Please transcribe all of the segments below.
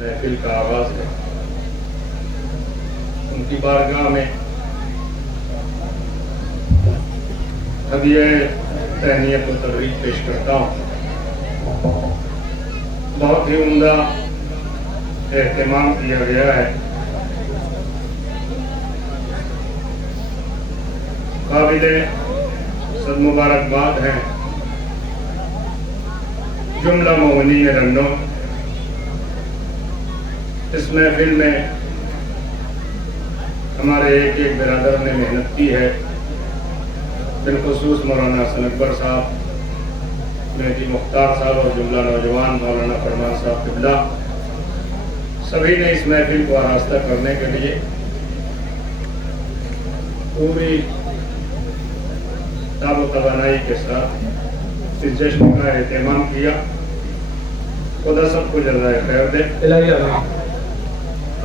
महफिल का आगाज है। उनकी बारगाह में हदिया तहनीयत व तबरीक पेश करता हूँ। बहुत ही उम्दा एहतमाम किया गया है। काबिले सद मुबारकबाद हैं जुमला मोमिनीन रन्नो। इस महफिल में हमारे एक एक बिरादर ने मेहनत की है। बिलखुसूस मौलाना हसन अकबर साहब, मेहदी मुख्तार साहब और जुमला नौजवान मौलाना फरमान साहब किबला, सभी ने इस महफिल को आरास्ता करने के लिए पूरी ताब तवानाई के साथ इस जश्न का एहतमाम किया। खुदा सबको जज़ाए खैर दे।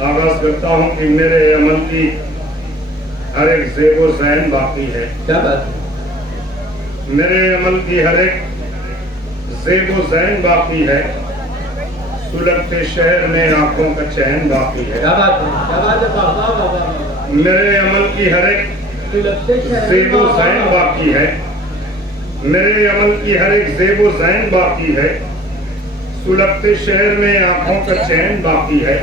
आगाज करता हूँ कि मेरे अमल की हर एक ज़ेबो ज़ैन बाकी है। क्या बात है? मेरे अमल की हर एक ज़ेबो ज़ैन बाकी है। सुलगते शहर में आंखों का चैन बाकी है। क्या बात है? क्या बात है? वाह वाह वाह। मेरे अमल की हर एक ज़ेबो ज़ैन बाकी है। मेरे अमल की हर एक ज़ेबो ज़ैन बाकी है। सुलगते शहर में आंखों का चैन बाकी है।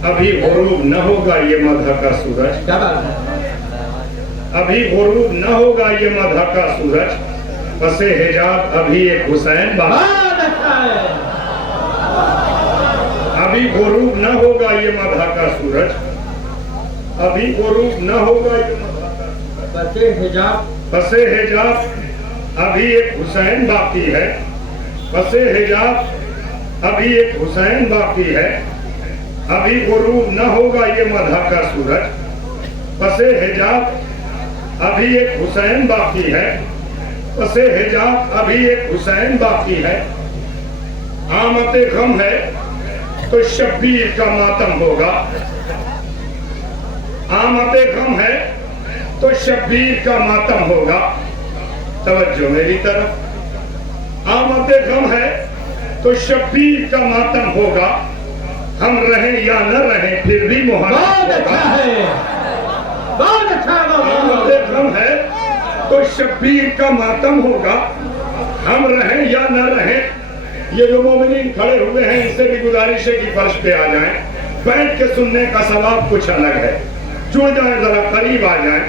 अभी गुरूब न होगा ये मधा का सूरज। क्या बात है? अभी गुरूब न होगा ये मधा का सूरज। बसे हिजाब अभी एक हुसैन बाकी। अभी गुरूब न होगा ये मधा का सूरज। अभी गुरूब न होगा ये मधा का सूरज। बसे हिजाब, बसे हिजाब अभी एक हुसैन बाकी है। बसे हिजाब अभी एक हुसैन बाकी है। अभी गुरूब न होगा ये मधा का सूरज। बसे हिजाब अभी एक हुसैन बाकी है। बसे हिजाब अभी एक हुसैन बाकी है। आमते गम है तो शब्बीर का मातम होगा। आमते गम है तो शब्बीर का मातम होगा। तवज्जो मेरी तरफ। आमते गम है तो शब्बीर का मातम होगा। हम रहें या न रहें फिर भी मुहर्रम है। बहुत अच्छा गम है तो शब्बीर का मातम होगा। हम रहें या न रहें। ये जो मोमिनीन खड़े हुए हैं इनसे भी गुजारिश है कि फर्श पे आ जाएं। बैठ के सुनने का सवाब कुछ अलग है। जुड़ जाए, जरा करीब आ जाएं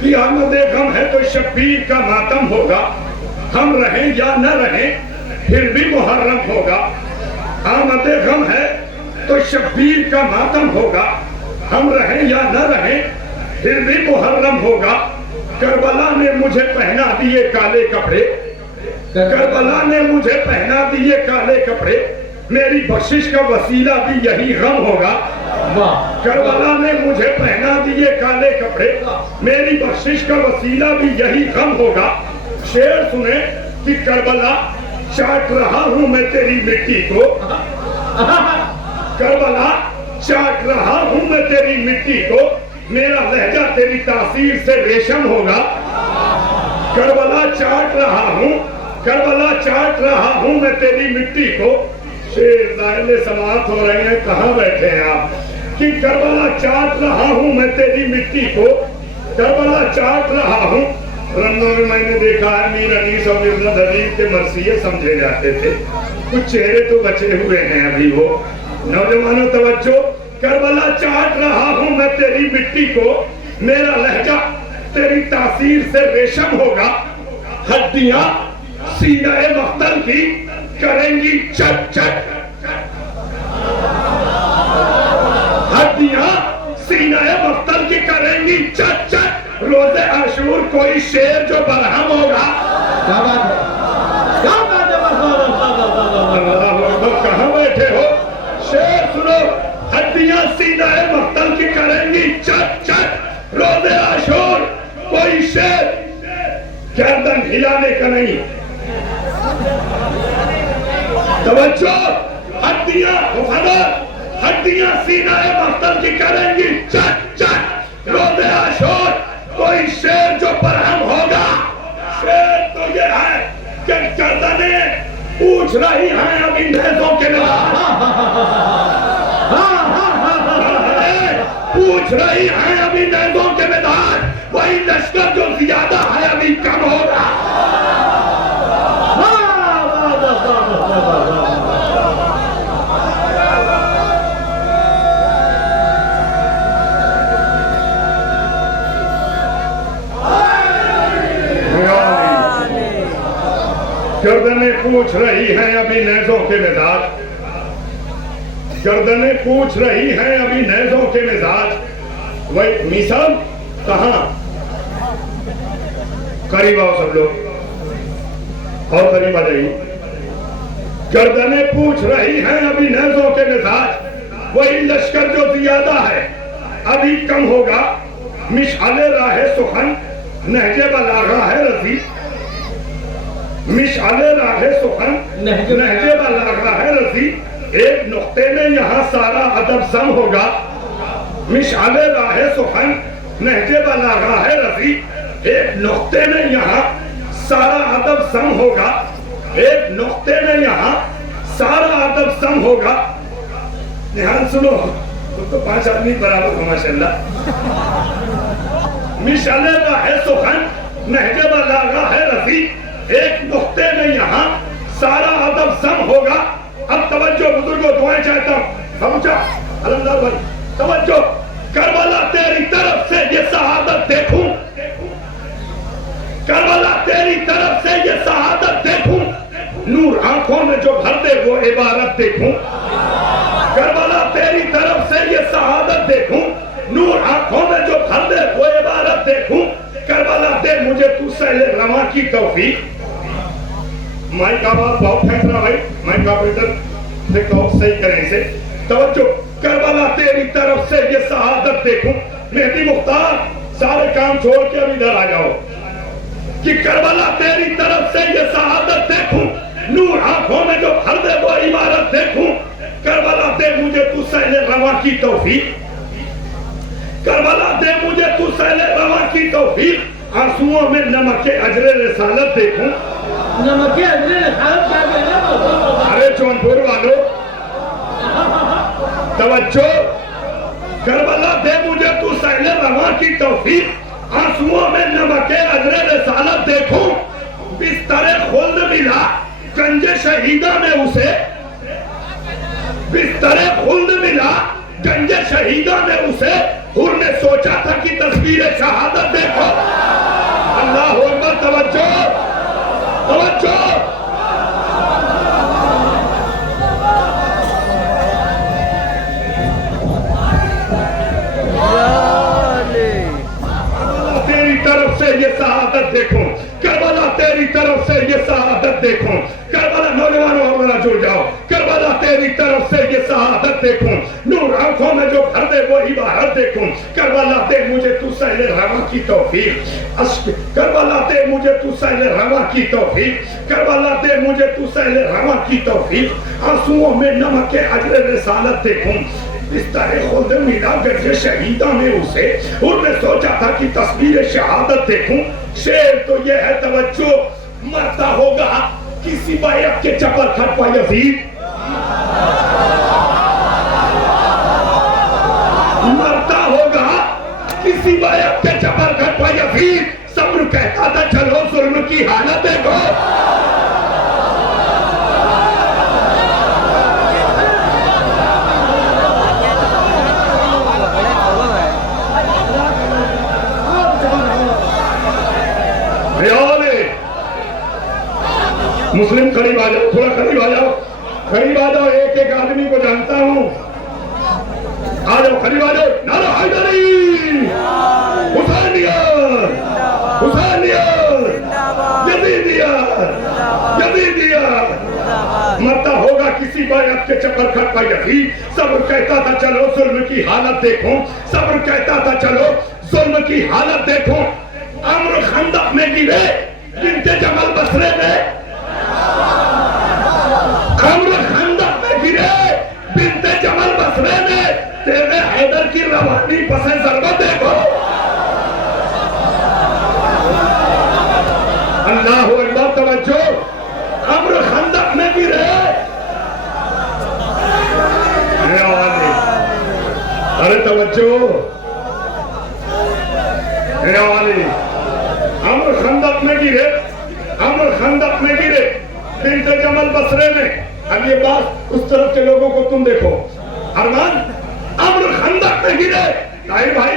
कि आमद गम है तो शब्बीर का मातम होगा। हम रहें या न रहें फिर भी मुहर्रम होगा। आमद गम है तो शब्बीर का मातम होगा। हम रहें या न रहें फिर भी मुहर्रम होगा। करबला ने मुझे पहना दिए काले कपड़े। करबला ने मुझे पहना दिए काले कपड़े। मेरी बख्शिश का वसीला भी यही गम होगा। करबला ने मुझे पहना दिए काले कपड़े। मेरी बख्शिश का वसीला भी यही गम होगा। शेर सुने कि करबला चाट रहा हूं मैं तेरी मिट्टी को। करबला चाट रहा हूं मैं तेरी मिट्टी को। मेरा लहजा तेरी तासीर से रेशम होगा। करबला चाट रहा हूं, करबला चाट रहा हूं मैं तेरी मिट्टी को। शेर दायरे समात हो रहे हैं, कहाँ बैठे हैं आप? कि करबला चाट रहा हूं मैं तेरी मिट्टी को। करबला चाट रहा हूं। रन्नों में मैंने देखा है मीर अनीस और मिर्जा दलील के मरसिये समझे जाते थे। कुछ चेहरे तो बचे हुए हैं अभी। वो नौजवानों तवज्जो। करबला चाट रहा हूं मैं तेरी मिट्टी को। मेरा लहजा तेरी तासीर से रेशम होगा। हड्डियां सीने मख्तल की करेंगी चट चट। हड्डियां सीने मख्तल की करेंगी चट चट। रोज़े आशूर कोई शेर जो बरहम होगा। क्या बात है? क्या बात है? कहाँ बैठे हो? शेर सुनो। हड्डियां सीना मख्तल की करेंगी चट चट। रोज़े आशूर कोई शेर गर्दन हिलाने का नहीं। तवज्जो। हड्डियां हड्डियां सीना मख्तल की करेंगी चट चट। रोज़े आशूर कोई शेर जो बरहम होगा। शेर तो ये है कि गर्दनें पूछ रही हैं अब इन भैंसों के नाम। पूछ रही हैं अभी नैज़ों के मैदान, वही लश्कर जो ज्यादा है अभी कम होगा। गर्दनें पूछ रही हैं अभी नैज़ों के मिजाज, गर्दनें पूछ रही हैं अभी नैज़ों के मिजाज। वही मिसाल कहां? करीब आओ सब लोग और करीब आ जाइए। गर्दनें पूछ रही हैं अभी नैज़ों के मिजाज, वही लश्कर जो ज्यादा है अभी कम होगा। मिशाले राहे सुखन नहजे बलागा है रसी, मिशाले राहे सुखन नहजे बलागा है रसी। एक नुक्ते में यहाँ सारा अदब सम होगा। मिशाले राहे सुखन नहजे बलागा है रसी, एक नुक्ते में यहाँ सारा अदब सम होगा। एक नुक्ते में यहाँ सारा अदब सम होगा। ध्यान सुनो, तो 5 आदमी बराबर हो माशाल्लाह। मिशाले राहे सुखन नहजे बलागा है रसी, एक नुक्ते में यहाँ सारा अदब सम होगा। अब तवज्जो बुजुर्गों, दुआएं चाहता हूं, समझा अलमदार भाई, तवज्जो। करबला तेरी तरफ से ये शहादत देखूं, करबला तेरी तरफ से ये शहादत देखूं, नूर आंखों में जो भर दे वो इबारत देखूं। करबला तेरी तरफ से ये शहादत देखूं, नूर आंखों में जो भर दे वो इबारत देखूं। करबला दे मुझे तू सहले रमा की तौफीक। माइक आवाज बहुत फेंक रहा भाई, माइक ऑपरेटर देखो सही करें इसे। तवज्जो, करबला तेरी तरफ से ये शहादत देखूं। मेहदी मुख्तार सारे काम छोड़ के अब इधर आ जाओ कि करबला तेरी तरफ से ये शहादत देखूं, नूर आंखों में जो भर दे वो इमारत देखूं। करबला दे मुझे तू सहले रवा की तौफीक, करबला दे मुझे तू सहले रवा की तौफीक। आंसुओं में नमक अजरे रिसालत देखूं, नमक अजरे रिसालत क्या कहना? अरे जौनपुर वालों तवज्जो, करबला दे मुझे तू सहले रवा की तौफीक। आंसुओं में नमक अजरे रिसालत देखूं। बिस्तरे खुल्द मिला गंजे शहीदा में उसे, बिस्तरे खुल्द मिला गंजे शहीदा में उसे। हुर ने सोचा था कि तस्वीर शहादत देखो। अल्लाह अकबर, तवज्जो तवज्जो। तेरी तरफ से ये शहादत देखो, करबला तेरी तरफ से ये शहादत देखो। करबला नौजवानों हमारा जुड़ जाओ, करबला तेरी तरफ से ये शहादत देखूं, नूर आंखों में जो भर दे वो इबारत देखूं। करबला दे मुझे तू सहले रवा की तौफीक। करबला दे मुझे तू सहले रवा की तौफीक, करबला दे मुझे तू सहले रवा की तौफीक। आंसुओं में नमक अजरे रिसालत देखूं। बिस्तर खुद मिला गंजे शहीदा में उसे। उन्होंने सोचा था कि तस्वीर शहादत देखूं। शेर तो ये है, तवज्जो, मरता होगा किसी बायक के चपर खट पर यजीद, मरता होगा किसी बायक के चपर खट पर यजीद। सब्र कहता था चलो जुल्म की हालत देखो। मुस्लिम करीब आ जाओ, थोड़ा करीब आ जाओ, करीब आ जाओ। एक एक आदमी को जानता हूं, आ जाओ, करीब आ जाओ। नारा हैदरी, हुसैनियत, हुसैनियत, यजीदियत, यजीदियत। मरता होगा किसी बायत के चक्कर खट पर यजीद। सब्र कहता था चलो जुल्म की हालत देखो, सब्र कहता था चलो जुल्म की हालत देखो। अम्र खंदक में गिरे बिनते जमल बसरे में, अम्र खंदक में गिरे बिनते जमल बसरे में। तेरे हैदर की रवानी पसे जरबत देखो। अल्लाह अकबर, तवज्जो। अम्र खंदक में गिरे, अरे तवज्जो, वाली अम्र खंदक में गिरे, अम्र खंदक में गिरे बिन्त जमल बसरे में। अब ये बात उस तरफ के लोगों को तुम देखो, अरमान अम्र खंदक में गिरे। ताहिर भाई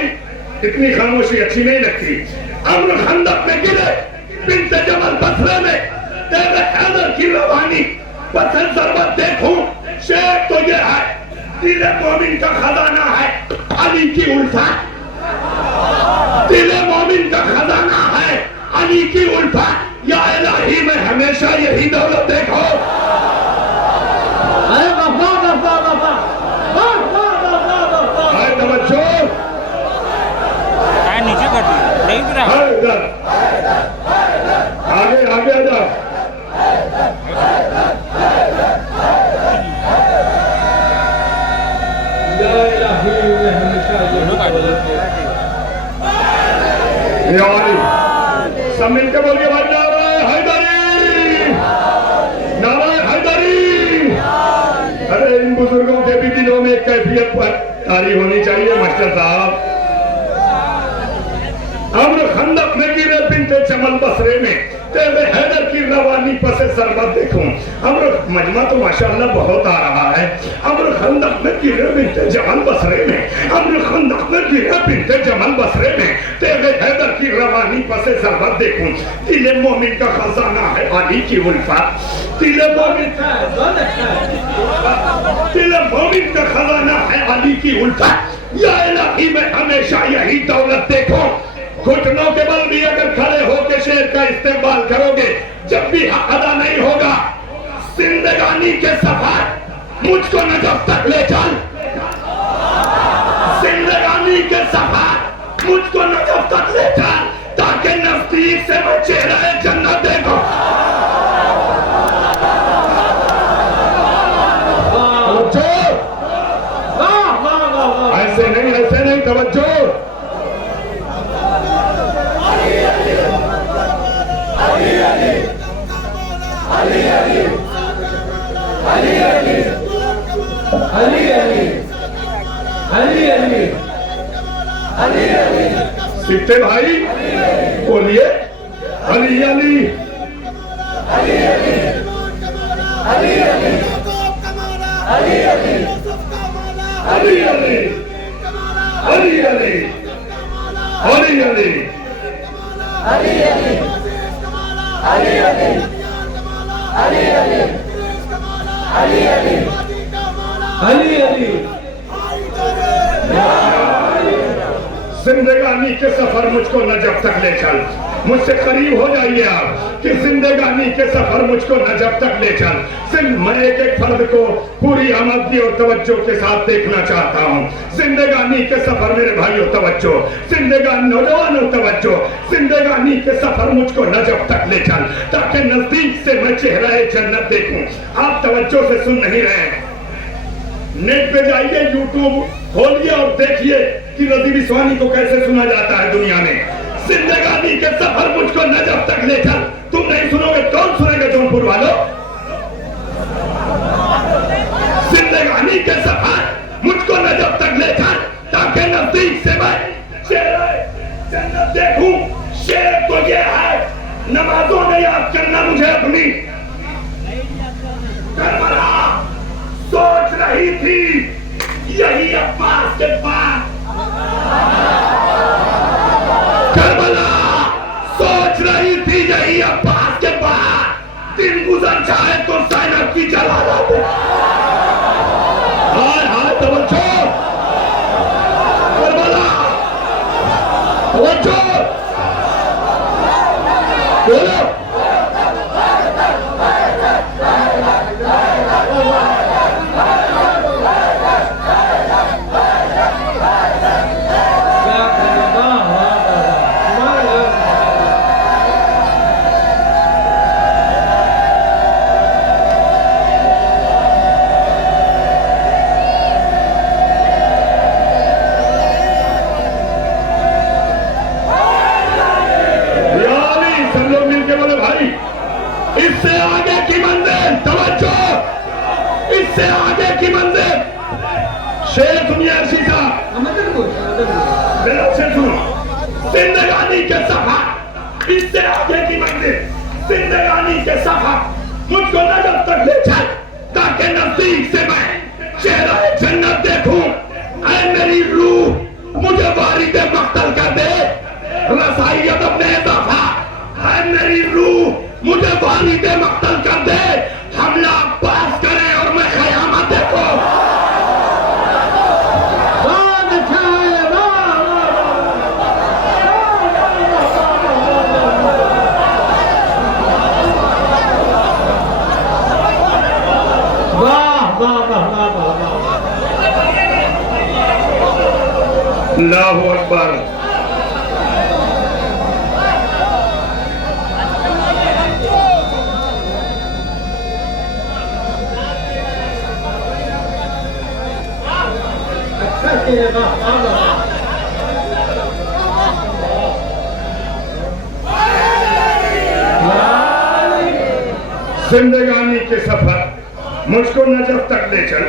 इतनी खामोशी अच्छी नहीं लगती। अम्र खंदक में गिरे बिन्त जमल बसरे में, तेरे हैदर की रवानी पसे सरबत देखूं। शेर तो ये है, दिले मोमिन का खजाना है अली की उल्फत, दिले मोमिन का खजाना है अली की उल्फत। या इलाही में हमेशा यही दौलत देखो। अरे बाबा बाबा बाबा हाय तवज्जो, नीचे कर दी नहीं गिरा। हाय इधर आगे आगे आ जा। सब मिलकर बोलिए भाई नाराय हैदरी, नाराय हैदरी। अरे इन बुजुर्गों के भी दिलों में कैफियत पर तारी होनी चाहिए मास्टर साहब। अम्र खंदक में गिरे बिन्ते जमल बसरे में, तेरे हैदर की रवानी पसे सरबत देखूं। अम्र मजमा तो माशाअल्लाह बहुत आ रहा है। अम्र खंदक में गिरे बिन्ते जमल बसरे में, अम्र खंदक में गिरे बिन्ते जमल बसरे में, तेरे हैदर की रवानी पसे सरबत देखूं। दिले मोमिन का खजाना है अली की उल्फत, दिले मोमिन, दिले मोमिन का खजाना है अली की उल्फत। या इलाही में हमेशा यही दौलत देखो। घुटनों के बल भी अगर खड़े होकर शेर का इस्तेमाल करोगे, जब भी हक अदा नहीं होगा, जिंदगानी के सफर मुझको नजफ तक ले चल, जिंदगानी के सफर मुझको नजफ तक ले चल, ताकि नजदीक से मैं चेहरा जन्नत देखो। ऐसे नहीं तवज्जो। सीखते भाई बोलिए अली अली अली अली अली अली अली अली अली अली अली अली अली अली अली अली अली अली अली जिंदगानी के सफर मुझको नजफ तक ले चल। मुझसे करीब हो जाइए आप कि जिंदगानी के सफर मुझको नजफ तक ले चल। मैं एक एक फर्द को पूरी आमदनी और तवज्जो के साथ देखना चाहता हूँ। जिंदगानी के सफर मेरे भाइयों तवज्जो, जिंदगानी नौजवानों तवज्जो, जिंदगानी के सफर मुझको नजफ तक ले चल, ताकि नजदीक से मैं चेहरा जन्नत देखूं। आप तवज्जो से सुन नहीं रहे, नेट पे जाइए, यूट्यूब खोलिए और देखिए कि रज़ी बिस्वानी को कैसे सुना जाता है दुनिया में। जिंदगानी के सफर मुझको नजफ तक ले चल। तुम नहीं सुनोगे कौन सुनेगा जौनपुर वालों? जिंदगानी के सफर मुझको नजफ तक ले चल, ताकि नजदीक से मैं चेहरा जन्नत देखूं। शेर तो ये है, नमाजों में याद करना मुझे अपनी। करबला सोच रही थी यही अब्बास के पास, करबला सोच रही थी यही अब्बास के पास। दिन गुजर जाए तो ज़ैनब की जलालत। हाय हाय तवज्जो, करबला तवज्जो, बोलो इससे आगे की मंजिल, तवज्जो, इससे आगे की मंजिल। शेर सुनिए अर्शी साहब, मेरा शेर सुनो। जिंदगानी के सफर, इससे आगे की मंजिल, जिंदगानी के सफर मुझको नजर तक ले चल, ताकि नजदीक से मैं चेहरा जन्नत देखूं। ऐ मेरी रूह मुझे वारिदे मक्तल कर दे, रसायत अपने इजाफा। ऐ मेरी रूह मुझे वारिदे मक्तल कर दे, हमला पास करे और मैं क़यामत देखूं। अल्लाहु अकबर। जिंदगानी के सफर मुझको नजफ तक ले चल,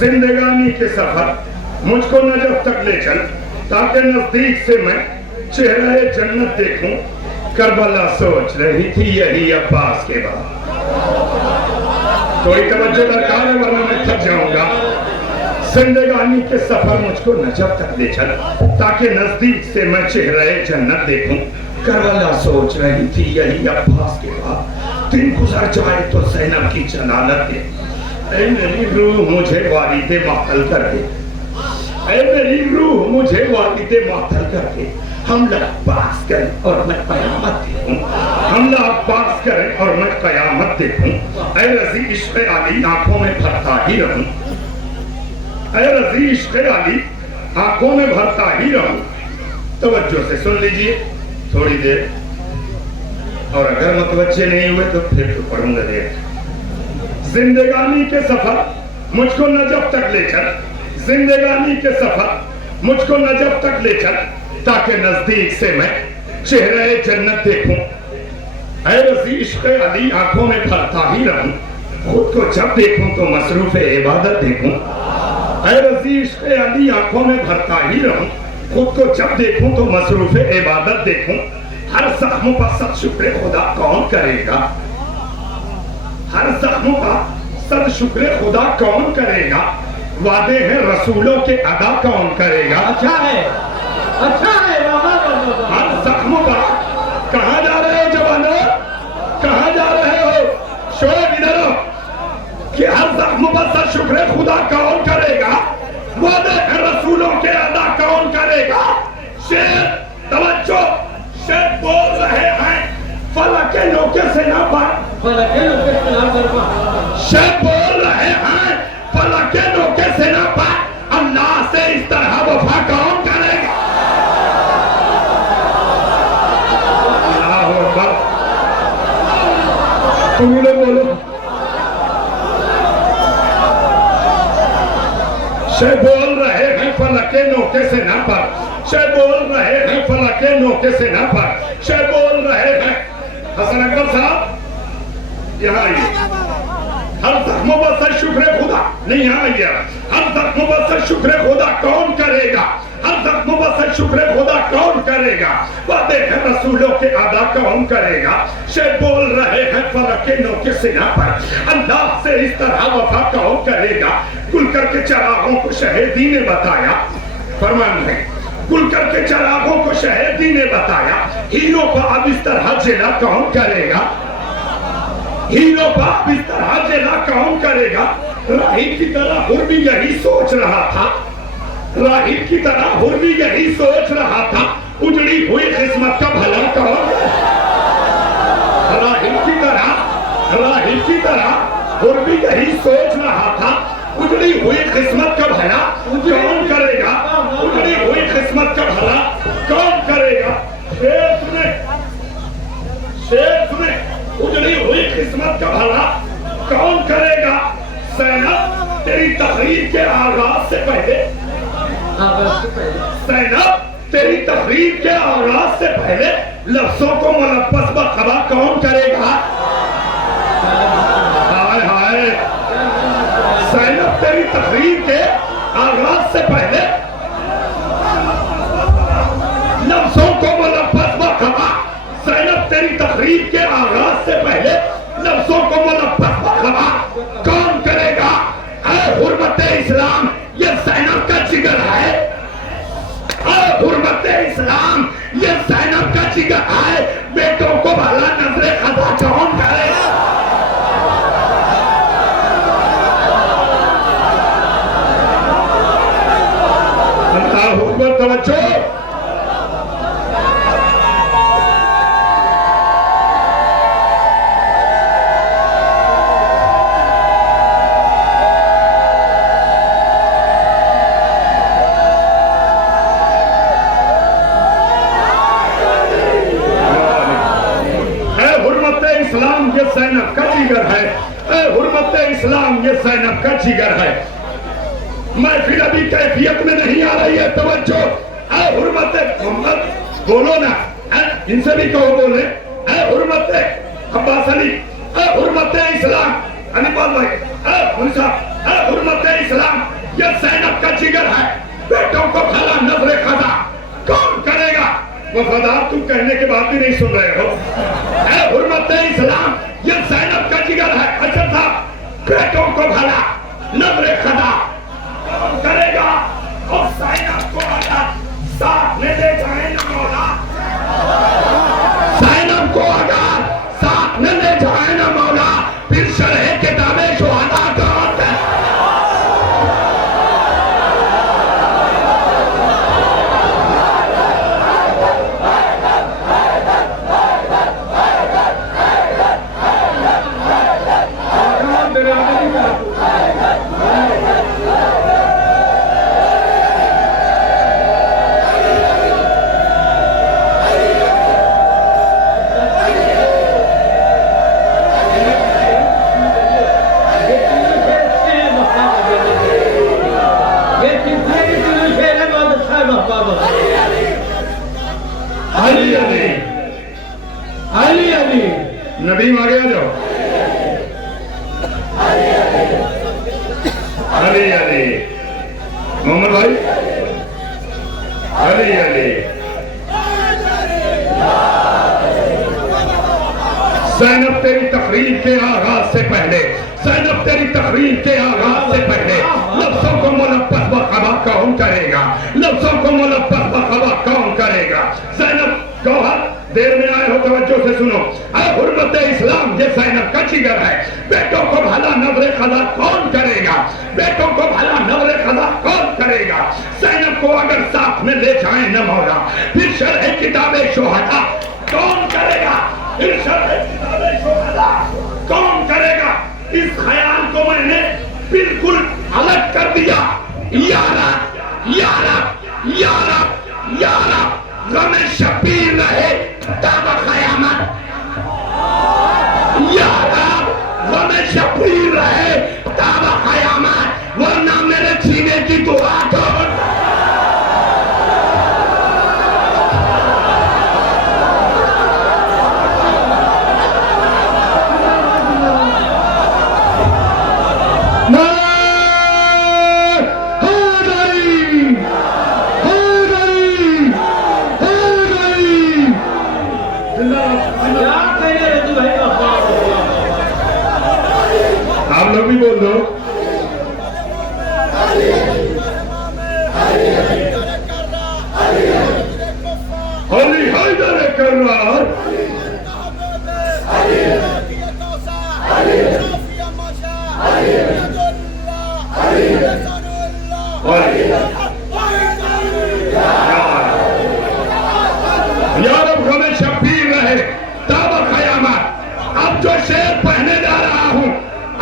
जिंदगानी के सफर मुझको नजफ तक ले चल, ताकि नजदीक से मैं चेहरे जन्नत देखूं। करबला सोच रही थी यही अब्बास के बाद। कोई तवज्जो दरकार है वरना मैं थक जाऊंगा। जिंदगानी के सफर मुझको नजफ तक ले चल, ताकि नजदीक से मैं चेहरे जन्नत देखूं। करबला सोच रही थी यही अब्बास के बाद। दिन गुजर जाए तो ज़ैनब की जलालत दे। ऐ मेरी रूह मुझे वालिदे मक्तल कर दे, ऐ मेरी रूह मुझे वालिदे मक्तल कर दे। हमला अब्बास करे और मैं क़यामत देखूं, हमला अब्बास करे और मैं क़यामत देखूं। ऐ रज़ी इश्क़ अली आंखों में भरता ही रहूं, ऐ रज़ी इश्क़ अली आंखों में भरता ही रहूं। तवज्जो से सुन लीजिए थोड़ी देर, और अगर मुतवज्जे नहीं हुए तो फिर तो पढ़ूंगा देर। जिंदगानी के सफर मुझको नजफ तक ले चल, जिंदगानी के सफर मुझको नजफ तक ले चल, ताकि नजदीक से मैं चेहरे जन्नत देखूं। ऐ रज़ी इश्क़ अली आंखों में भरता ही रहूं, खुद को जब देखूं तो मसरूफ़ इबादत देखूं। ऐ रज़ी इश्क़ अली आंखों में भरता ही रहूं, खुद को जब देखूं तो मसरूफ़ इबादत देखूं। हर जख्मों पर सद शुक्र खुदा कौन करेगा, हर जख्मों पर सद शुक्र खुदा कौन करेगा। वादे हैं रसूलों के अदा कौन करेगा। अच्छा है, अच्छा है बाबा। हर जख्मों पर कहाँ जा रहे हो जवानों, कहाँ जा रहे हो, शोर इधर हो। कि हर जख्मों पर सद शुक्र खुदा कौन करेगा, वादे हैं रसूलों के अदा कौन करेगा। शेर तवज्जो, शेर बोल रहे हैं फलक के नोके से ना पार, फलक के नोके से ना पार। शेर बोल रहे हैं फलक के नोके से ना पार। अल्लाह से इस तरह वफा कौन करेगा। अल्लाहु अकबर। तुम लोग बोलो। शेर बोल रहे हैं फलक के नोके से ना पार, शेर बोल रहे हैं फलक के नोके से ना पार। शेर बोल रहे हैं, हसन अकबर साहब यहाँ आइए। हर जख्मों पर सद शुक्र खुदा नहीं, यहाँ आइए। हर जख्मों पर सद शुक्र खुदा कौन करेगा, हर जख्मों पर सद शुक्र खुदा कौन करेगा। वादे हैं रसूलों के अदा कौन करेगा। शेर बोल रहे हैं फलक के नोके से ना पार। अल्लाह से इस तरह वफा कौन करेगा। गुलकर के चरागों को शहीदी ने बताया, फरमान है गुलकर के चरागों को शहीदी ने बताया। हीरो पर अब इस तरह जिला कौन करेगा, हीरो पर अब इस तरह जिला कौन करेगा। राहिब की तरह हुर भी यही सोच रहा था, राहिब की तरह हुर भी यही सोच रहा था। उजड़ी हुई किस्मत का भला कौन, राहिब की तरह हुर भी यही सोच रहा था। उजड़ी हुई किस्मत का भला कौन करेगा, उजड़ी हुई किस्मत का भला कौन करेगा। शेर सुने, शेर सुने, उजड़ी हुई किस्मत का भला कौन करेगा। ज़ैनब तेरी तकरीर के आगाज से पहले, ज़ैनब तेरी तकरीर के आगाज से पहले लफ्जों को मुलव्वस बखबा कौन करेगा। हाय हाय, ज़ैनब तेरी तकरीर के आगाज से पहले तकरीब के आगाज से पहले लफ्जों को मुलव्वस बखबा कौन करेगा? हुर्मत इस्लाम ये ज़ैनब का जिगर है। हुर्मत इस्लाम ये ज़ैनब का जिगर है। बेटों को भला नजरे खदा कौन करेगा? अल्लाह हुक्म तवज्जो। इस्लाम ये ज़ैनब का जिगर है। हुर्मत इस्लाम ये ज़ैनब का जिगर है। मैं फिर अभी कैफियत में नहीं आ रही है, तवज्जो। हुर्मत मोहम्मद बोलो ना, इनसे भी कहो बोले। हुर्मत अब्बास अली, हुर्मत इस्लाम अनिपाल भाई, उनसा हुर्मत इस्लाम ये ज़ैनब का जिगर है। बेटों को भला नजरे खदा कौन करेगा? वफादार तुम कहने के बाद भी नहीं सुन रहे हो। हुर्मत इस्लाम ये ज़ैनब का जिगर है। अच्छा साहब, बेटों को भला नजरे खदा कौन करेगा? और ज़ैनब को अगर साथ में ले जाए ना मौला, ज़ैनब को अगर साथ में ले जाए ना मौला, फिर शरह किताबे शुहदा कौन है? नबीम आ गया जाओ। अली अली मोहम्मद भाई, अली अली। ज़ैनब तेरी तकरीर के आगाज से पहले, ज़ैनब तेरी तकरीर के आगाज से पहले लफ्जों को मुलव्वस बखबा कौन करेगा? लफ्जों को मुलव्वस बखबा कौन करेगा? ज़ैनब गौहर देर में आए हो, तवज्जो से सुनो। हुर्मत इस्लाम ये ज़ैनब का जिगर है। बेटों को भला नजरे खदा कौन करेगा? बेटों को भला नजरे खदा कौन करेगा? ज़ैनब को अगर साथ में ले जाए न मौला, फिर शरह किताबे शुहदा कौन करेगा? फिर शरह किताबे शुहदा कौन करेगा? इस ख्याल को मैंने बिल्कुल अलग कर दिया। यारा यारा यारा यारा गमे शबीर रहे ताबा क़यामत। यारा गमे शबीर रहे ताबा क़यामत, वरना मेरे सीने की दुआ कौन? आप लोग भी बोल दो। अली हैदर कर्रार, यार अब हमें शबीर रहे ताबा क़यामत। अब जो शेर पहने जा रहा हूं,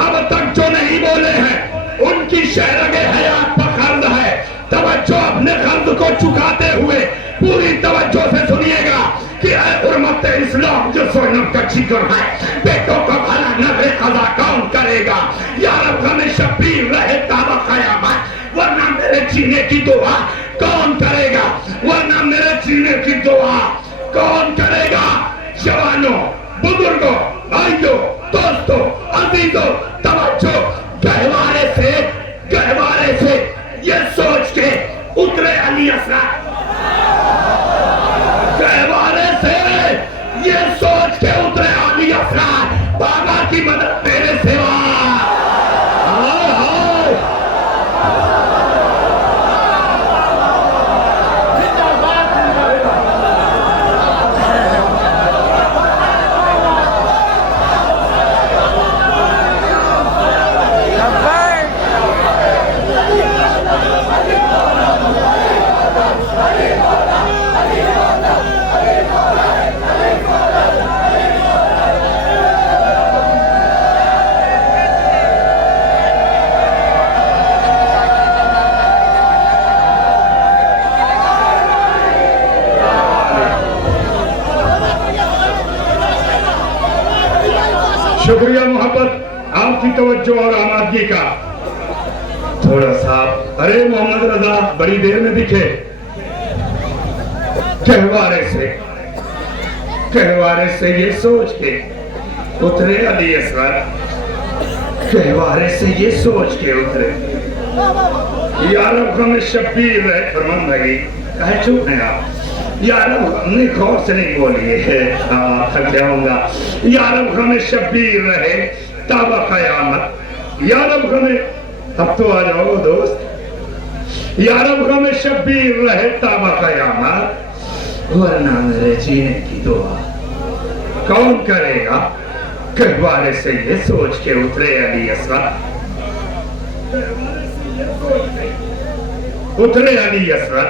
अब तक जो नहीं बोले हैं उनकी शेरगे हयात पर कर्ज है। तवज्जो, अपने कर्ज को चुकाते हुए पूरी तवज्जो से सुनिएगा कि हुर्मत इस्लाम जो ज़ैनब का जिगर है। बेटों को भला नजरे क़ज़ा कौन करेगा? या रब हमें शबीर रहे ताबा क़यामत, वरना मेरे जीने की दुआ कौन करेगा? वरना मेरे जीने की दुआ कौन करेगा? जवानों, बुजुर्गों, भाइयों, दोस्तों, अजीजों, तवज्जो, गहवारे से ये सोच के उतरे अली असगर, गहवारे से ये सोच के उतरे तवज्जो और आमादगी का थोड़ा सा। अरे मोहम्मद रजा बड़ी देर में दिखे। कहवारे से ये सोच के उतरे अली असगर, कहवारे से ये सोच के उतरे यार हमें शब्बीर है फरमान लगी। कहे चुप है आप यार, हमने गौर से नहीं बोलिए थक जाऊंगा। यार हमें शब्बीर रहे ताबा कयामत, यार हमें अब तो आ जाओ दोस्त। यार हमें शब्बीर रहे ताबा कयामत, वरना मेरे जीने की दुआ कौन करेगा। कहवारे से ये सोच के उतरे अली असगर, उतरे अली असगर,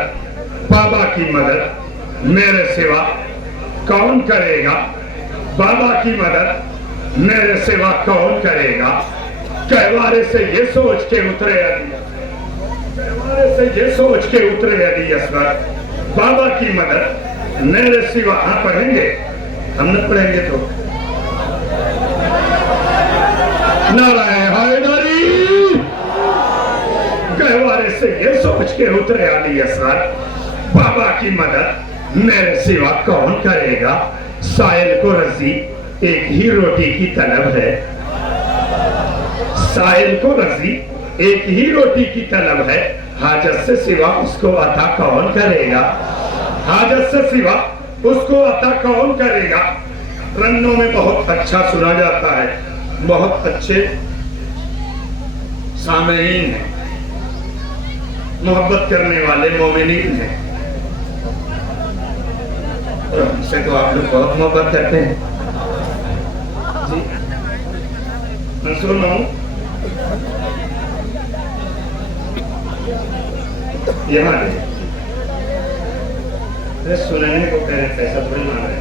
बाबा की मदद मेरे सिवा कौन करेगा। बाबा की मदद मेरे सिवा कौन करेगा। कहवारे से ये सोच के उतरे अली, कहवारे से ये सोच के उतरे अली असगर, बाबा की मदद मेरे सिवा। हाँ पढ़ेंगे, हम न पढ़ेंगे तो नारायण हैदरी। कहवारे से ये सोच के उतरे अली असगर, बाबा की मदद मेरे सिवा कौन करेगा। साइल को रजी एक ही रोटी की तलब है, साइल को रजी एक ही रोटी की तलब है। हाजत से सिवा उसको अता कौन करेगा। हाजत से सिवा उसको अता कौन करेगा। रन्नों में बहुत अच्छा सुना जाता है, बहुत अच्छे सामईन हैं, मोहब्बत करने वाले मोमिनीन हैं। और हमसे तो आप लोग बहुत मोहब्बत करते हैं जी। मंसूर मामू यहाँ दे, सुनने को कह रहे पैसा थोड़ी मांग रहे।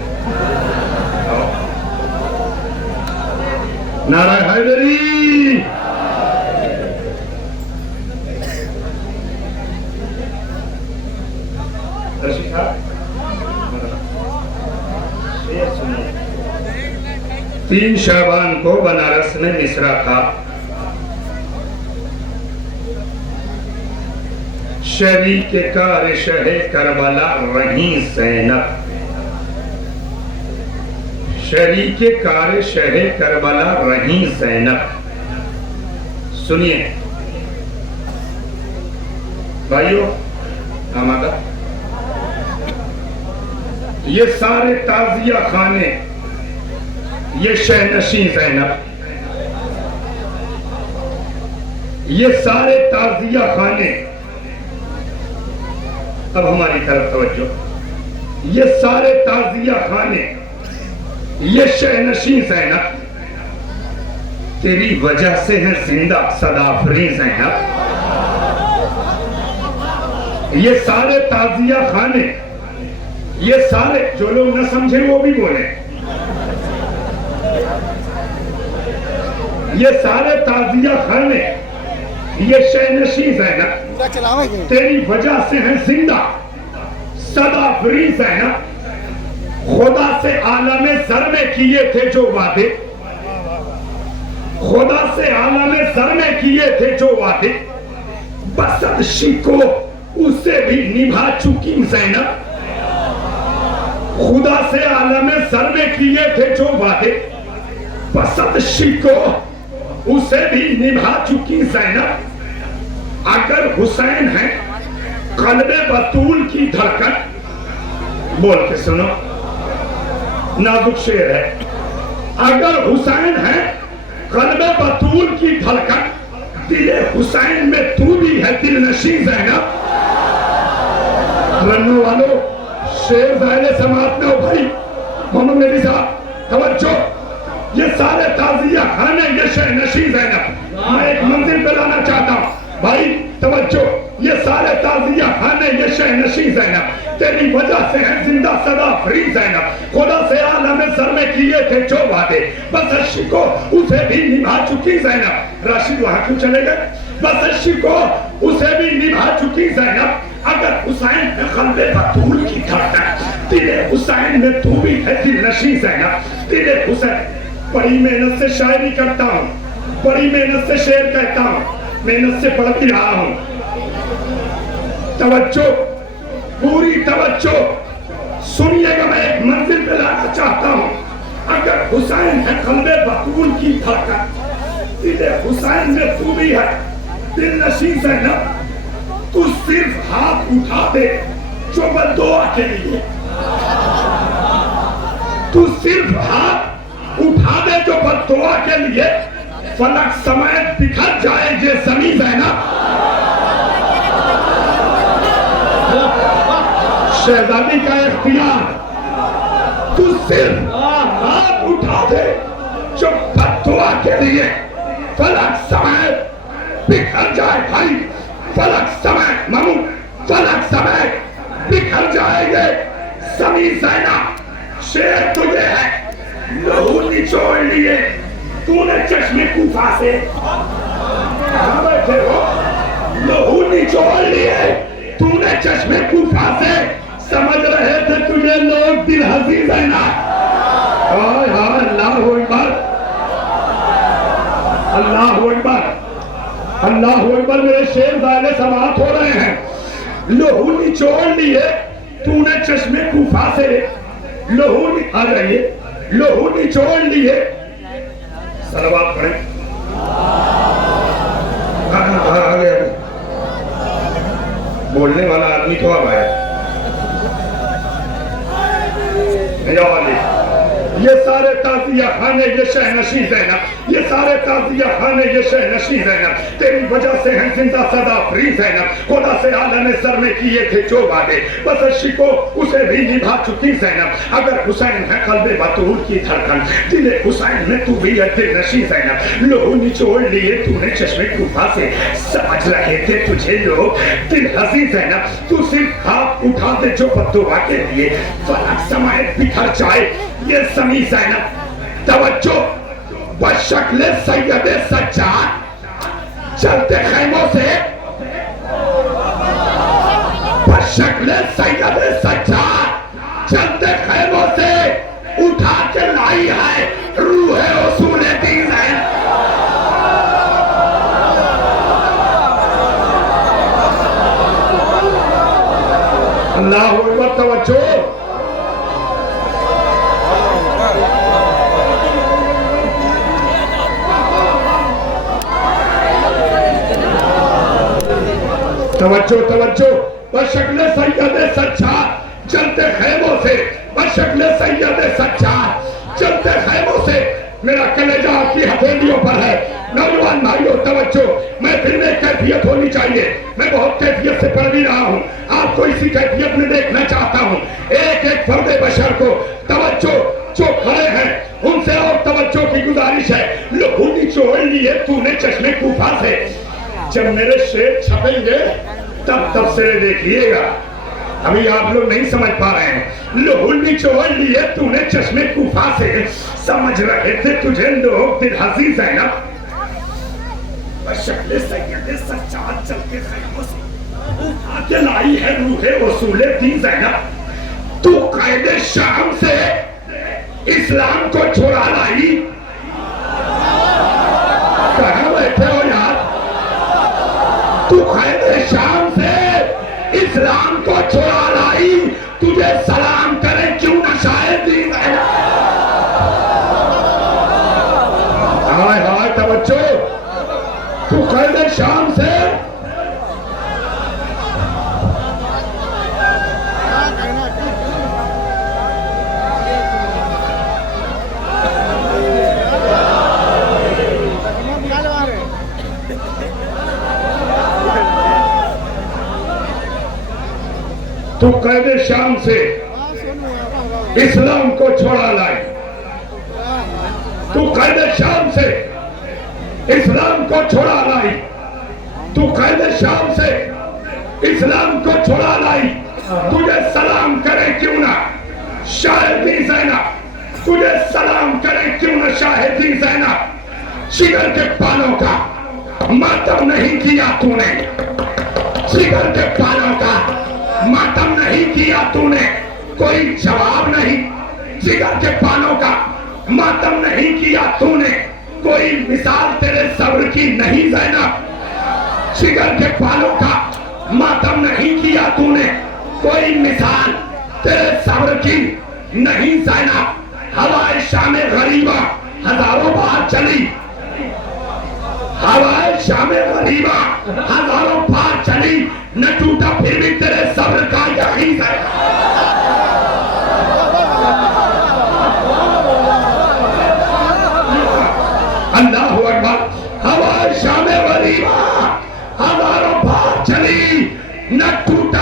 नारायण हैदरी। तीन शाबान को बनारस में मिसरा था। शरीक कार शहे करबला रही ज़ैनब, शरीक कार शहे करबला रही ज़ैनब। सुनिए भाइयों, हमारा ये सारे ताजिया खाने, ये शहनशी ज़ैनब, ये सारे ताजिया खाने, अब हमारी तरफ तवज्जो, ये सारे ताजिया खाने, ये शहनशी ज़ैनब तेरी वजह से है जिंदा सदाफरी ज़ैनब। ये सारे ताजिया खाने, ये सारे, जो लोग न समझे वो भी बोले, ये सारे ताजिया खाने, ये शहनशी ज़ैनब तेरी वजह से है जिंदा सदाफरी ज़ैनब। खुदा से आलमे सर में किए थे जो वादे, खुदा से आलमे सर में किए थे जो वादे, बसदशी को उसे भी निभा चुकी ज़ैनब। खुदा से आलमे सर में किए थे जो वादे, बसदशी को उसे भी निभा चुकी ज़ैनब। अगर हुसैन है कल्बे बतूल की धड़कन, बोल के सुनो, नाजुक शेर है। अगर हुसैन है कल्बे बतूल की धड़कन, दिले हुसैन में तू भी है दिलनशी ज़ैनब। रन्नों वालों, शेर ज़ाहिर समात में हो भाई। मोहम्मद नबी साहब तवज्जो, ये सारे ताजिया खाने, ये शहनशी ज़ैनब। मैं एक मंजिल पे लाना चाहता हूँ भाई, तवज्जो, ये सारे ताजिया खाने, ये शहनशी ज़ैनब तेरी वजह से है जिंदा सदाफरी ज़ैनब। खुदा से आलमे सर में किए थे जो वादे, बस को उसे भी निभा चुकी ज़ैनब। राशिद वहां क्यों चले गए। बस को उसे भी निभा चुकी ज़ैनब। अगर हुसैन है कल्बे बतूल की धड़कन, दिले हुसैन में तू भी है दिलनशी ज़ैनब। दिले हुसैन, बड़ी मेहनत से शायरी करता हूँ, बड़ी मेहनत से शेर कहता हूं, मेहनत से पढ़ भी रहा हूं। तवज्जो, पूरी तवज्जो सुनिएगा। मैं एक मंजिल पे लाना चाहता हूं। अगर हुसैन है कल्बे बतूल की धड़कन, दिले हुसैन में तू भी है दिल नशीं ज़ैनब, तू सिर्फ हाथ उठा दे जो बद्दुआ के लिए, तू सिर्फ हाथ उठा दे जो बद्दुआ के लिए, फलक समय बिखर जाए ये ज़मीं ज़ैनब। शहजादी का इख्तियार, तू सिर्फ हाथ उठा दे जो बद्दुआ के लिए, फलक समय बिखर जाए भाई, फलक समय मामू, फलक समय बिखर जाएंगे ज़मीं ज़ैनब। शेर तुझे है, लहू निचोड़ लिए तूने चश्मे कूफा से, कहां बैठे हो? लहू निचोड़ लिए तूने चश्मे कूफा से, समझ रहे थे तुझे लोग दिल हसीन ज़ैनब। हाय हाय, अल्लाहु अकबर, अल्लाहु अकबर, अल्लाहु अकबर। मेरे शेर दाने समाप्त हो रहे हैं। लहू निचोड़ लिए तूने चश्मे कूफा से, लहू आ जाइए, लहू निचोड़ लिए। सलवात पढ़े, आ गया बोलने वाला आदमी तो अब आया। ये सारे ताजिया खाने ये शहनशी ज़ैनब, ये सारे ताजिया खाने ये शहनशी ज़ैनब, तेरी वजह से हैं जिंदा सदा फ्री ज़ैनब। खुदा से आला ने सर में किए थे जो वादे, बस शिको उसे भी निभा चुकी ज़ैनब। अगर हुसैन है कल्बे बतूल की धड़कन, दिले हुसैन में तू भी है दिल नशी ज़ैनब। लहू निचोड़ लिए तूने चश्मे कूफा से, समझ रहे थे तुझे लोग दिल हसी ज़ैनब, तू सिर्फ हाथ उठा दे जो बद्दुआ के लिए, फलक समय बिखर जाए ये ज़मीं ज़ैनब। तवज्जो, बशक्ल सैयद सज्जाद चलते खैमों से, बशक्ल सैयद सज्जाद चलते खैमों से, उठा के लाई है रूह उसूल दीन है। अल्लाहु अकबर। तवज्जो, तवज्जो, तवज्जो। बशक्ल सैयद सज्जाद चलते खैमों से, बशक्ल सैयद सज्जाद चलते खैमों से। मेरा कलेजा आपकी हथेलियों पर है। नौजवान भाइयों तवज्जो, मैं फिर में कैफियत होनी चाहिए। मैं बहुत कैफियत से पढ़ भी रहा हूँ, आपको इसी कैफियत में देखना चाहता हूँ। एक एक फर्दे बशर को तवज्जो, जो खड़े हैं उनसे और तवज्जो की गुजारिश है। लहू निचोड़ लिए तूने चश्मे कूफा से। जब मेरे शेर छपेंगे तब तफसीरें देखिएगा, अभी आप लोग नहीं समझ पा रहे हैं। लहू निचोड़ लिए तूने चश्मे कूफा से, समझ रहे थे तुझे लोग दिल हसी ज़ैनब। बशक्ल सैयद सज्जाद चलते खैमों से, उठा के लाई है रूह उसूल दीन ज़ैनब। तू कायदे शाम से इस्लाम को छुड़ा लाई, कहां बैठे हो यार? तू कायदे शाम से इस्लाम को छुड़ा लाई, तुझे सलाम करे क्यों न शायद दीन है। हाय हाय, तवज्जो, तू कायदे शाम से तो कैदे शाम से इस्लाम को छोड़ा लाई, तू कैदे शाम से इस्लाम को छोड़ा लाई, तू कैदे शाम से इस्लाम को छोड़ा लाई, तुझे सलाम करे क्यों ना शाहिदी ज़ैनब, तुझे सलाम करे क्यों ना शाहिदी ज़ैनब। जिगर के पालों का मातम नहीं किया तूने, जिगर के पालों का मातम नहीं किया तूने, कोई जवाब नहीं। जिगर के पालों का मातम नहीं किया तूने, कोई मिसाल तेरे सब्र की नहीं ज़ैनब, जिगर के पालों का मातम नहीं किया तूने, कोई मिसाल तेरे सब्र की नहीं ज़ैनब। हवाए शामे गरीबा हजारों बार चली, हवाए शामे गरीबा हजारों बार चली, न टूटा फिर भी तेरे सब्र का यकीन है। अल्लाहु अकबर। हवाए शामे गरीबा हजारों बार चली, न टूटा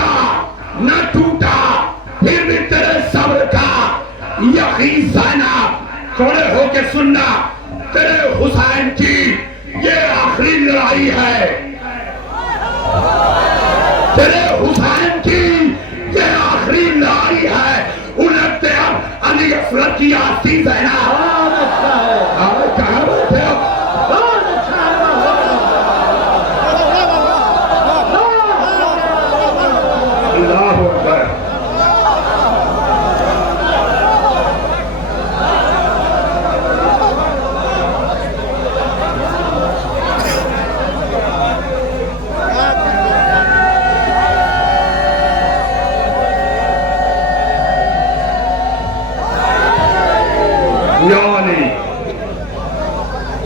फिर भी तेरे सब्र का यकीन ज़ैनब। खड़े होके सुनना, तेरे हुसैन की ये आखिरी लड़ाई है, तेरे हुसैन की ये आखिरी लड़ाई है। उलटते अब अली असगर की आस्तीन ज़ैनब। बहुत अच्छा है, कहाँ बैठे हो? बहुत अच्छा है। अल्लाहु अकबर। यानी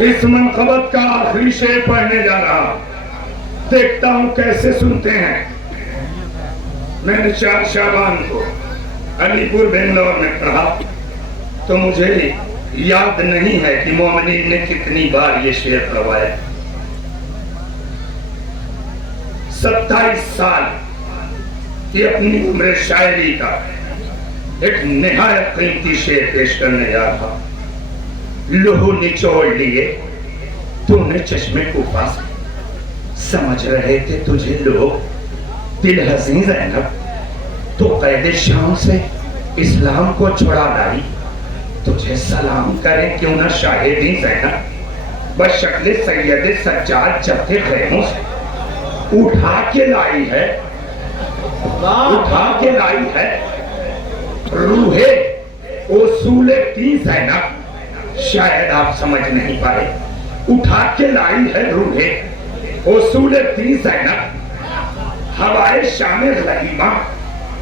इस मनक़बत का आखिरी शेर पढ़ने जा रहा, देखता हूं कैसे सुनते हैं। मैंने 4 शाबान को अलीपुर बेंगलोर में कहा तो मुझे याद नहीं है कि मोमिनीन ने कितनी बार ये शेर पढ़वाया। 27 साल की अपनी उम्र शायरी का एक निहायत कीमती शेर पेश करने जा रहा। लहू निचोड़ लिए तूने चश्मे कूफा से, समझ रहे थे तुझे लोग दिल हसीन ज़ैनब, तो कैद शाम से इस्लाम को छुड़ा लाई। तुझे सलाम करें क्यों ना शाहिदी ज़ैनब, बशक्ल सैयद सज्जाद जब्ते खैमों से उठा के लाई है, उठा के लाई है। रूहे उसूले तीन ज़ैनब, शायद आप समझ नहीं पाए। उठा के लाई है रूहे उसूले तीन ज़ैनब, हवाए शामे गरीबा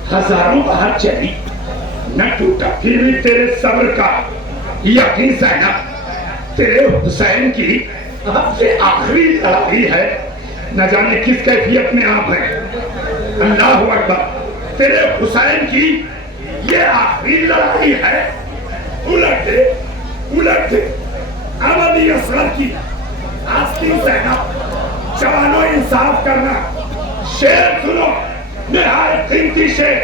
हजारों बार चली, न टूटा फिर भी तेरे सब्र का यकीन ज़ैनब। तेरे हुसैन की ये आखिरी लड़ाई है, न जाने किस कैफियत में आप हैं। अल्लाहु अकबर। तेरे हुसैन की ये आखिरी लड़ाई है। उलट दे, उलट दे। अब अली असगर की आस्तीन ज़ैनब। जवानों इंसाफ करना, शेर सुनो, निहायत कीमती शेर।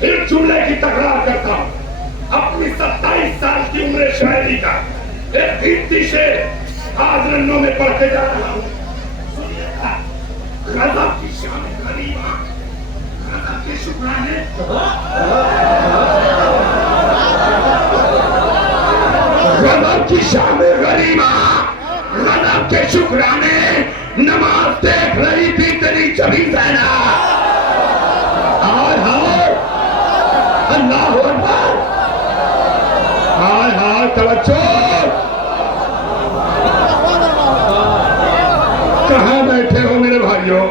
फिर जुमले की तकरार करता हूं। अपनी 27 साल की उम्र शायरी का एक कीमती शेर आज रन्नों में पढ़ते जा रहा हूं। गज़ब की शान गरीबा, गज़ब के शुक्राने, गज़ब की शान गरीबा, गज़ब के शुक्राने। नमाज देख रही थी तेरी छवि ज़ैनब। हाय हाय, अल्लाहु अकबर। हाय हाय, तवज्जो। कहाँ बैठे हो मेरे भाइयों?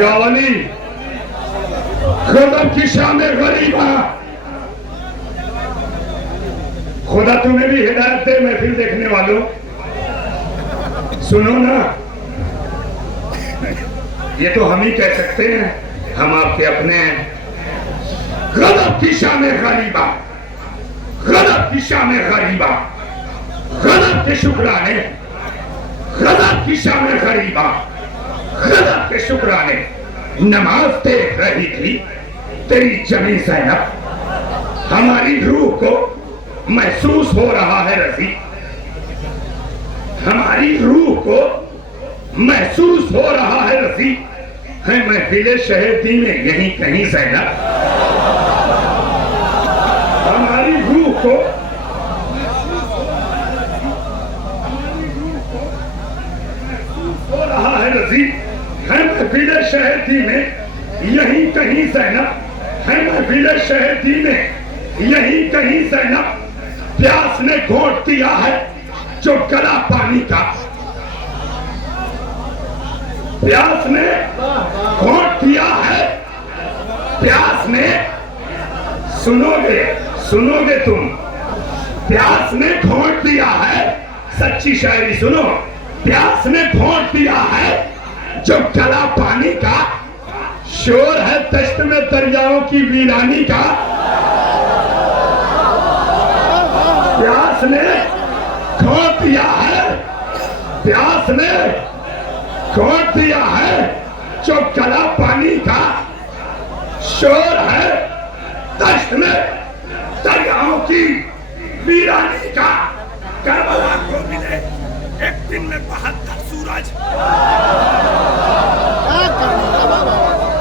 वाले वाली गज़ब की शान गरीबा। खुदा तुम्हें भी हिदायत दे महफिल देखने वालों, सुनो ना। ये तो हम ही कह सकते हैं, हम आपके अपने हैं। गज़ब की शान गरीबा, गज़ब की शान गरीबा, गज़ब के शुक्राने, गज़ब की शान गरीबा, गज़ब के शुक्राने। नमाज देख रही थी तेरी जमी ज़ैनब। हमारी रूह को महसूस हो रहा है रज़ी, हमारी रूह को महसूस हो रहा है रसी है महफिले शहदी में यहीं कहीं ज़ैनब। हमारी रूह को हो रहा है रसी है महफिले शहदी में यहीं कहीं ज़ैनब, है महफिले शहदी में यहीं कहीं ज़ैनब। प्यास ने घोंट दिया है जो गला पानी का, प्यास ने घोंट दिया है, प्यास ने, सुनोगे सुनोगे तुम, प्यास ने घोंट दिया है, सच्ची शायरी सुनो, प्यास ने घोंट दिया है जो गला पानी का। शोर है दश्त में दरियाओं की वीरानी का। प्यास ने घोंट दिया है, प्यास ने घोंट दिया है जो गला पानी का। शोर है दश्त में दरियाओं की वीरानी का। करबला को मिले एक दिन में 72 सूरज,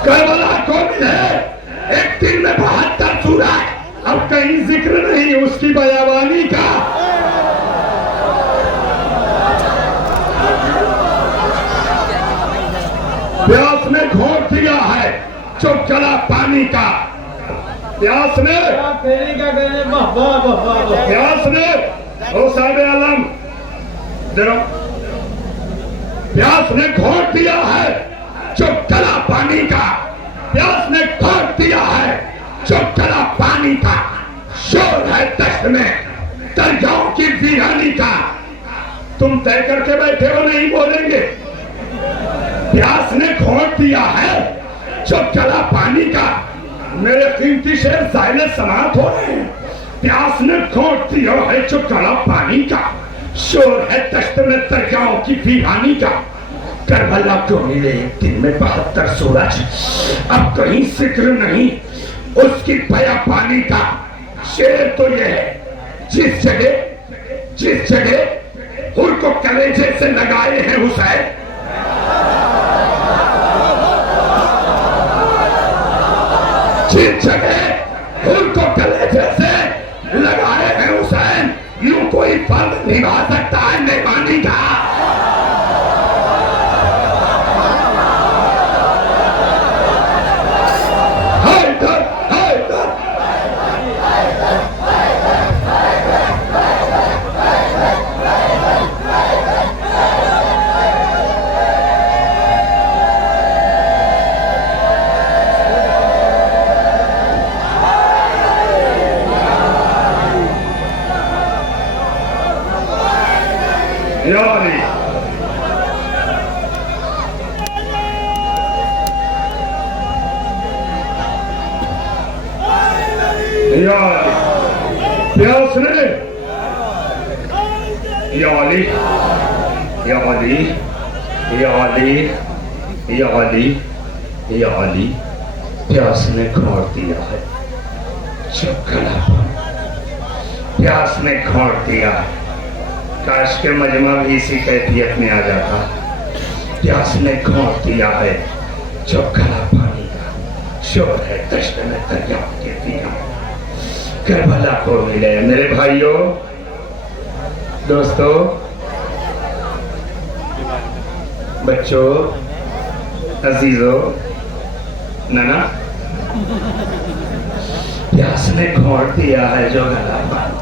करबला को मिले एक दिन में 72 सूरज। अब कहीं जिक्र नहीं उसकी बयाबानी का। प्यास ने घोंट दिया है जो गला पानी का। प्यास ने, प्यास ने, ओ साहब आलम जरा, प्यास ने घोंट दिया है जो गला पानी का। प्यास ने घोंट दिया है जो गला पानी का। शोर है दश्त में दरियाओं की वीरानी का। तुम तय करके बैठे हो नहीं बोलेंगे। प्यास ने घोंट दिया है जो गला पानी का। मेरे कीमती शेर ज़ाइले समात हो रहे हैं। प्यास ने घोंट दिया है जो गला पानी का। शोर है दश्त में दरियाओं की वीरानी का। करबला को मिले एक दिन में 72 सूरज। अब कहीं जिक्र नहीं उसकी बया पानी का। शेर तो ये है जिस जगह हुर को कलेजे से लगाए हैं हुसैन, जिस जगह हुर को कलेजे से लगाए हैं हुसैन, यूं कोई फर्ज निभा सकता है मेहमानी का। प्यास ने, या अली, या अली, या अली, या अली, या अली, प्यास ने घोंट दिया है जो गला पानी। प्यास ने घोंट दिया है। काश के मजमा भी इसी कैफियत में आ जाता। प्यास ने घोंट दिया है जो गला पानी का। शोर है दश्त में दरियाओं की वीरानी। करबला को मिले मेरे भाइयों, दोस्तों, बच्चों, अजीजों, नाना, प्यास ने घोंट दिया है जो गला पानी।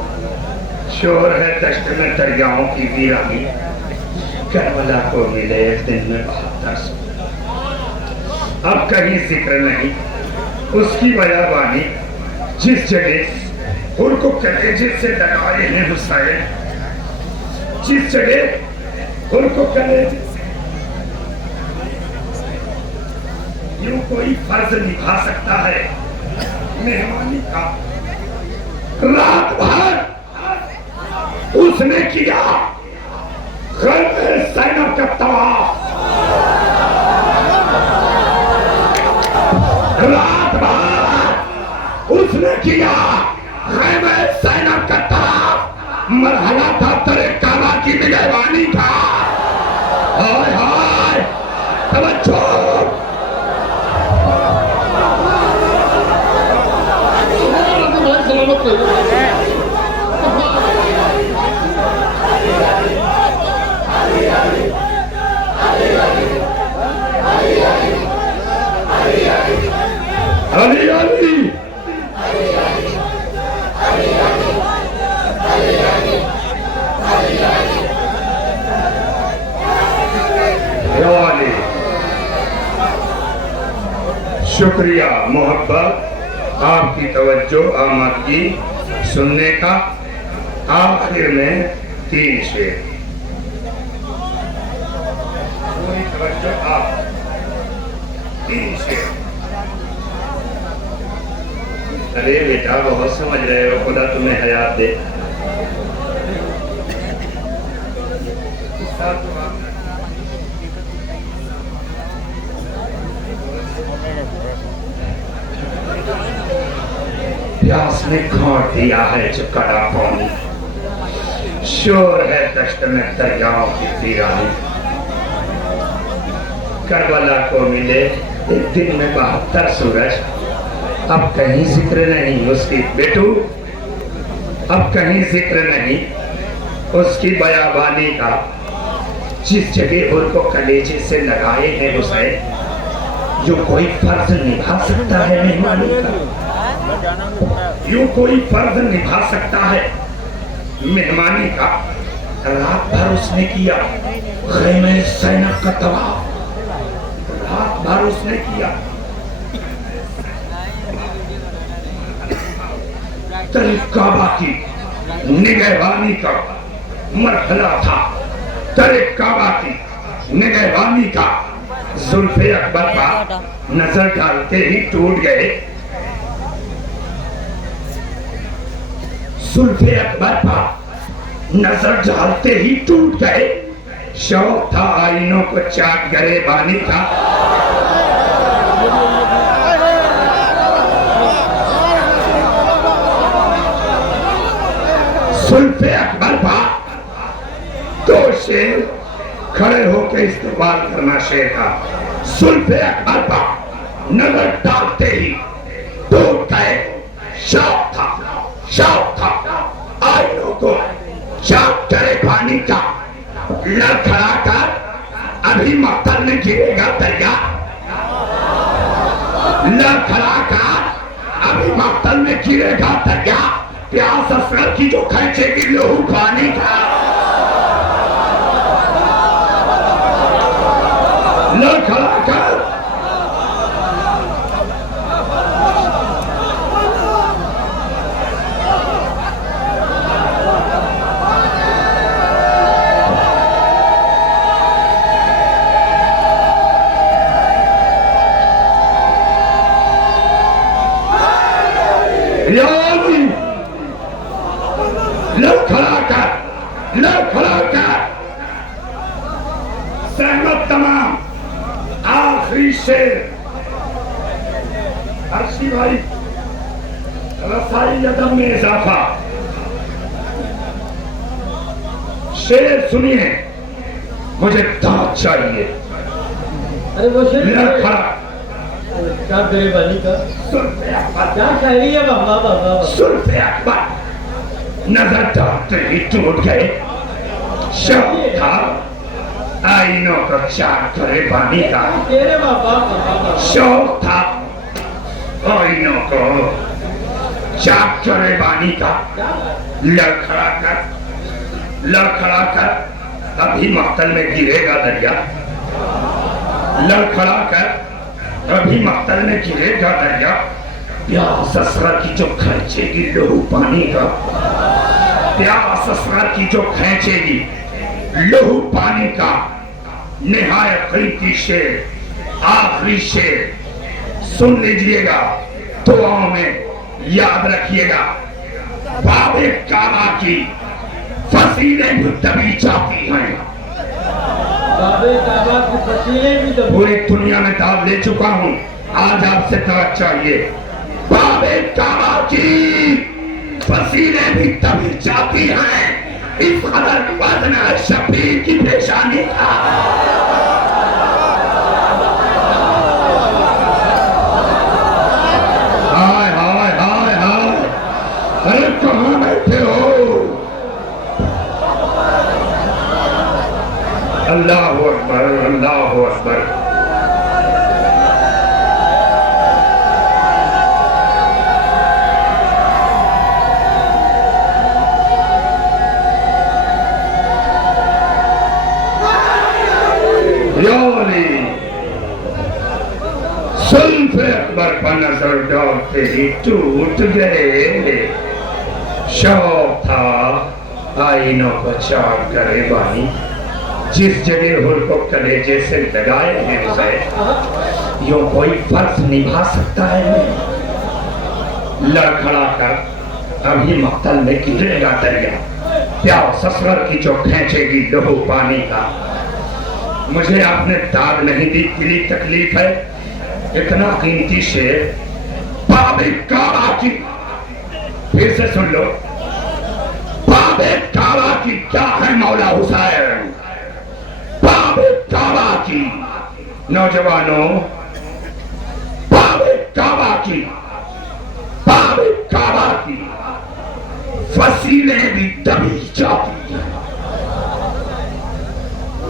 शोर है दश्त में दरियाओं की वीरानी। करबला को मिले एक दिन में 72 सूरज। अब कहीं जिक्र नहीं उसकी बयाबानी। जिस जगह हुर को कलेजे से लगाए हैं हुसैन, जिस जगह हुर को कलेजे से, यूं कोई फर्ज निभा सकता है मेहमानी का। रात भर उसने किया ज़ैनब का तवाफ। रात भर उसने किया ज़ैनब का तवाफ। मरहला था तेरे काबा की निगहबानी का। हाय हाय अली अली या अली। शुक्रिया मोहब्बत आपकी तवज्जो आमद की सुनने का। आखिर में 3 शेर पूरी तवज्जो आप 3 शेर। अरे बेटा बहुत समझ रहे हो, खुदा तुम्हें हयात दे। प्यास ने घोंट दिया है जो कड़ा पानी, शोर है दश्त में दरियाओं की वीरानी। करबला को मिले एक दिन में 72 सूरज, अब कहीं जिक्र नहीं उसकी बेटू, अब कहीं जिक्र नहीं उसकी बयाबानी का। जिस जगह उनको कलेजे से लगाए हैं उसे, जो कोई फर्ज निभा सकता है मेहमानी का, यूं कोई फर्ज निभा सकता है मेहमानी का। रात भर उसने किया ख़ैमे ज़ैनब का तवाफ, रात भर उसने किया। काबा की निगहबानी का मरहला था, काबा की निगहबानी का। जुल्फे अकबर का नजर डालते ही टूट गए, जुल्फे अकबर पर नजर डालते ही टूट गए। शौक था आईनों को चाट गरेबानी का। जुल्फे अकबर पर 2 शेर खड़े होकर इस्तेमाल करना शेर का। जुल्फे अकबर पर नजर डालते ही टूट गए। शौक था आईनों को चाट गरेबानी का। लड़खड़ा कर अभी मक्तल में गिरेगा दरिया, लड़खड़ा कर अभी मक्तल में गिरेगा दरिया। प्यास असगर की जो खींचेगी लहू पानी का। लड़खड़ा कर लड़खड़ा कर सहमत तमाम। आखिरी शेर अर्शी भाई, रसाई अदब में इजाफा। शेर सुनिए, मुझे दांत चाहिए। अरे वो शेर लड़खड़ा क्या गरेबानी का, जुल्फे अकबर, क्या शायरी है बाबा। जुल्फे अकबर नजर डालते ही टूट गए। शौक था आईनों को चाट गरेबानी का। तेरे बाबा शौक था आईनों को चाट गरेबानी का। लड़खड़ा कर अभी मक्तल में गिरेगा दरिया, लड़खड़ा कर अभी मक्तल में गिरेगा दरिया। प्यास असगर की जो खींचेगी लहू पानी का, प्यास असगर की जो खींचेगी लहू पानी का। निहायत कीमती शेर, आखिरी शेर सुन लीजिएगा, दुआओं में याद रखिएगा। बाबे काबा की फसीलें भी दबी जाती हैं। बाबे काबा की फसीलें भी दबी। पूरी दुनिया में दाव ले चुका हूँ, आज आपसे दाव चाहिए। बाबे काबा की फसीलें भी दबी जाती हैं, इस कदर वजन है शबीर की पेशानी का। हाय हाय हाय हाय, अरे कहाँ बैठे हो? अल्लाह अकबर, अल्लाह अकबर। दौड़ते ही टूट गए। शौक था आईनों को चार करे बानी, जिस जगह हुर को कलेजे से लगाए हैं उसे यूं कोई फर्ज निभा सकता है। लड़खड़ा कर अभी मक्तल में गिरेगा दरिया, प्यार ससुर की जो खींचेगी लहू पानी का। मुझे आपने दाद नहीं दी, दिली तकलीफ है। इतना कीमती शेर बाबे काबा की, फिर से सुन लो, बाबे काबा की क्या है मौला हुसैन, बाबे काबा की। नौजवानों, बाबे काबा की, बाबे काबा की फसीलें भी तभी जाती हैं।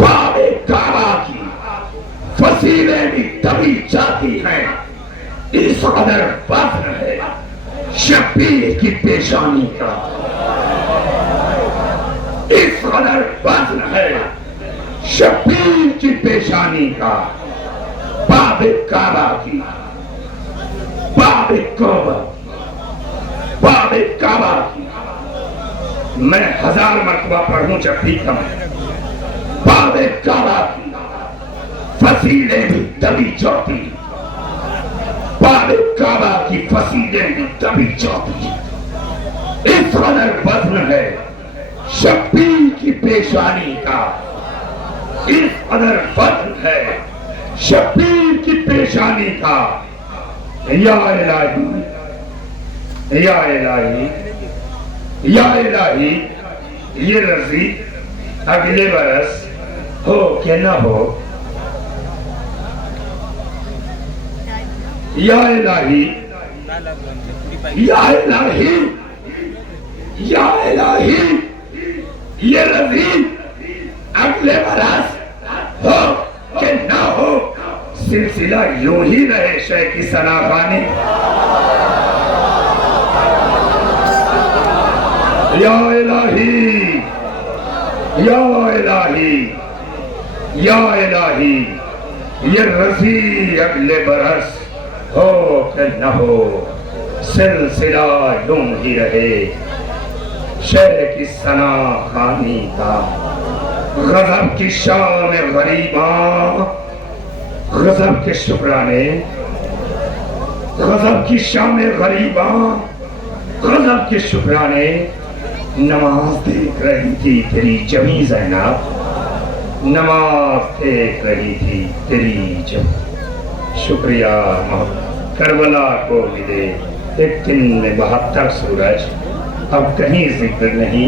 बाबे काबा की फसीलें भी तभी जाती हैं। इस कदर वज़न है शब्बीर की पेशानी का, इस कदर वज़न है शब्बीर की पेशानी का। बाबे काबा की, बाबे काबा, बाबे काबा की। मैं 1000 मरतबा पढ़ूं जब भी कम। बाबे काबा की फसीलें भी तभी चौथी, बाबे काबा की फसीलें भी तभी चौथी। इस कदर वज़न है शब्बीर की पेशानी का, इस कदर वज़न है शब्बीर की पेशानी का। या इलाही, या इलाही, या इलाही, ये रज़ी अगले बरस हो के न हो। या इलाही, या इलाही, या इलाही, ये रज़ी अगले बरस हो के न हो। सिलसिला यूं ही रहे शेख की सनाखानी। या इलाही, या इलाही, या इलाही, ये रज़ी अगले बरस हो के न हो। सिलसिला यूं ही रहे शेख की सनाखानी का। गज़ब की शाम गरीबा, गज़ब के शुक्राने, गज़ब की शाम गरीबा, गज़ब के शुक्राने। नमाज देख रही थी तेरी जमी ज़ैनब, नमाज देख रही थी तेरी जमी। शुक्रिया करबला को मिले एक दिन में 72 सूरज, अब कहीं जिक्र नहीं।